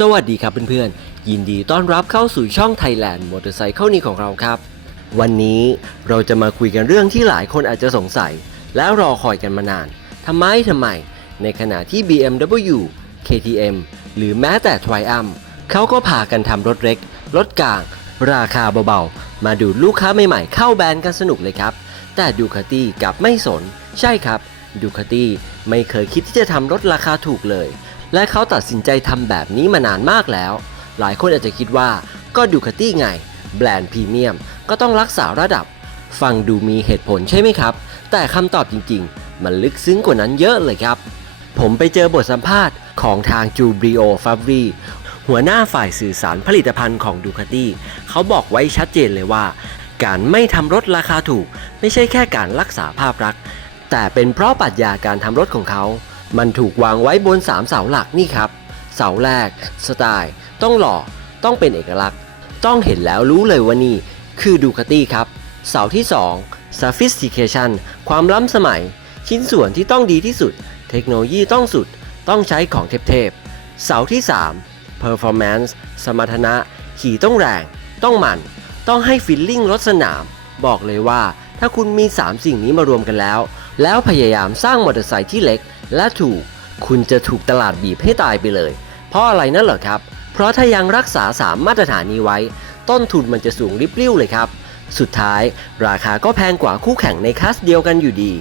สวัสดีครับเพื่อนๆ ยินดีต้อนรับเข้าสู่ช่อง Thailand Motorcycle นี้ของเราครับ วันนี้เราจะมาคุยกันเรื่องที่หลายคนอาจจะสงสัย และรอคอยกันมานานทำไมทำไม ในขณะที่ BMW KTM หรือแม้แต่ Triumph เขาก็พากันทำรถเล็ก รถกลาง ราคาเบาๆ มาดูลูกค้าใหม่ๆ เข้าแบรนด์กันสนุกเลยครับ แต่ดูคาตี้กลับไม่สน ใช่ครับดูคาตี้ไม่เคยคิดที่จะทำรถราคาถูกเลย และเขาตัดสินใจทำแบบนี้มานานมากแล้ว หลายคนอาจจะคิดว่าก็ดูคาตี้ไง แบรนด์พรีเมียม ก็ต้องรักษาระดับ ฟังดูมีเหตุผลใช่ไหมครับ แต่คำตอบจริงๆ มันลึกซึ้งกว่านั้นเยอะเลยครับ ผมไปเจอบทสัมภาษณ์ของทางจูบริโอฟาบรีหัวหน้าฝ่ายสื่อสารผลิตภัณฑ์ของดูคาตี้เขาบอกไว้ชัดเจนเลยว่า การไม่ทำรถราคาถูก ไม่ใช่แค่การรักษาภาพลักษณ์แต่เป็นเพราะปรัชญาการทำรถของเขา มันถูกวางไว้บน 3 เสาหลักนี่ครับ เสาแรก สไตล์ ต้องหล่อ ต้องเป็นเอกลักษณ์ ต้องเห็นแล้วรู้เลยว่านี่ คือดูคาตี้ครับ เสาที่ 2 sophistication ความล้ำสมัย ชิ้นส่วนที่ต้องดีที่สุด เทคโนโลยีต้องสุด ต้องใช้ของเทพๆ เสาที่ 3 performance สมรรถนะ ขี่ต้องแรง ต้องมัน ต้องให้ฟิลลิ่งรถสนาม บอกเลยว่าถ้าคุณมี 3 สิ่งนี้มารวมกันแล้ว แล้วพยายามสร้างมอเตอร์ไซค์ที่เล็ก และถูก คุณจะถูกตลาดบีบให้ตายไปเลย เพราะอะไรนั่นเหรอครับ เพราะถ้ายังรักษา 3 มาตรฐานนี้ไว้ ต้นทุนมันจะสูงริบลิ่วเลยครับ สุดท้าย ราคาก็แพงกว่าคู่แข่งในคลาสเดียวกันอยู่ดี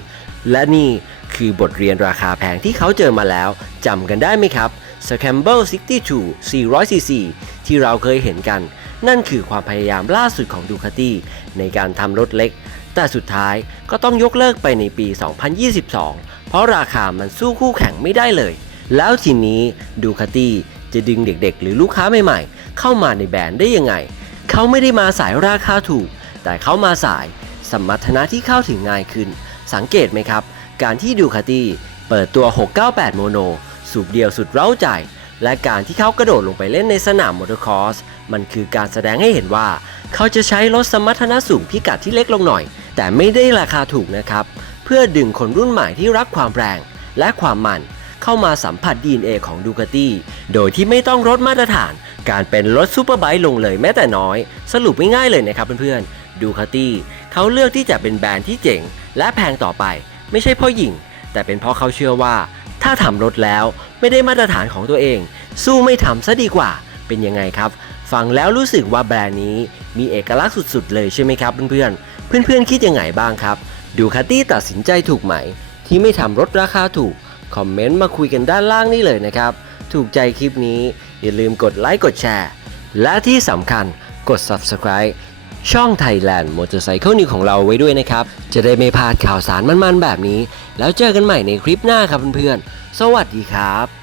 และนี่คือบทเรียนราคาแพงที่เขาเจอมาแล้วจำกันได้ไหมครับ s c a m b l e 62 400cc ที่เราเคยเห็นกัน นั่นคือความพยายามล่าสุดของดูคาตี้ในการทำรถเล็ก แต่สุดท้ายก็ต้องยกเลิกไปในปี 2022 เพราะราคามันสู้คู่แข่งไม่ได้เลย แล้วทีนี้ดูคาตี้จะดึงเด็กๆ หรือลูกค้าใหม่ๆ เข้ามาในแบรนด์ได้ยังไง เขาไม่ได้มาสายราคาถูก แต่เขามาสายสมรรถนะที่เข้าถึงง่ายขึ้น สังเกตไหมครับ การที่ดูคาตี้เปิดตัว 698 โมโน สูบเดียวสุดเร้าใจ และการที่เขากระโดดลงไปเล่นในสนามมอเตอร์คอร์ส มันคือการแสดงให้เห็นว่า เขาจะใช้รถสมรรถนะสูงพิกัดที่เล็กลงหน่อย แต่ไม่ได้ราคาถูกนะครับ เพื่อดึงคนรุ่นใหม่ที่รักความแรงและความมันเข้ามาสัมผัส DNA ของดูคาตี้โดยที่ไม่ต้องรถมาตรฐาน การเป็นรถซูเปอร์ไบค์ลงเลยแม้แต่น้อย สรุปง่ายๆเลยนะครับเพื่อนๆดูคาตี้เขาเลือกที่จะเป็นแบรนด์ที่เจ๋ง และแพงต่อไป ไม่ใช่เพราะหยิ่งแต่เป็นเพราะเขาเชื่อว่า ถ้าทำรถแล้วไม่ได้มาตรฐานของตัวเอง สู้ไม่ทำซะดีกว่าเป็นยังไงครับ ฟังแล้วรู้สึกว่าแบรนด์นี้มีเอกลักษณ์สุดๆ เลยใช่ไหมครับเพื่อนๆ เพื่อนๆ คิดยังไงบ้างครับ ดูคาตี้ตัดสินใจถูกไหม ที่ไม่ทำรถราคาถูก คอมเมนต์มาคุยกันด้านล่างนี่เลยนะครับ ถูกใจคลิปนี้ อย่าลืมกดไลค์กดแชร์ และที่สำคัญกด Subscribe ช่อง Thailand Motorcycle News ของเราไว้ด้วยนะครับ จะได้ไม่พลาดข่าวสารมันๆแบบนี้ แล้วเจอกันใหม่ในคลิปหน้าครับเพื่อนๆ สวัสดีครับ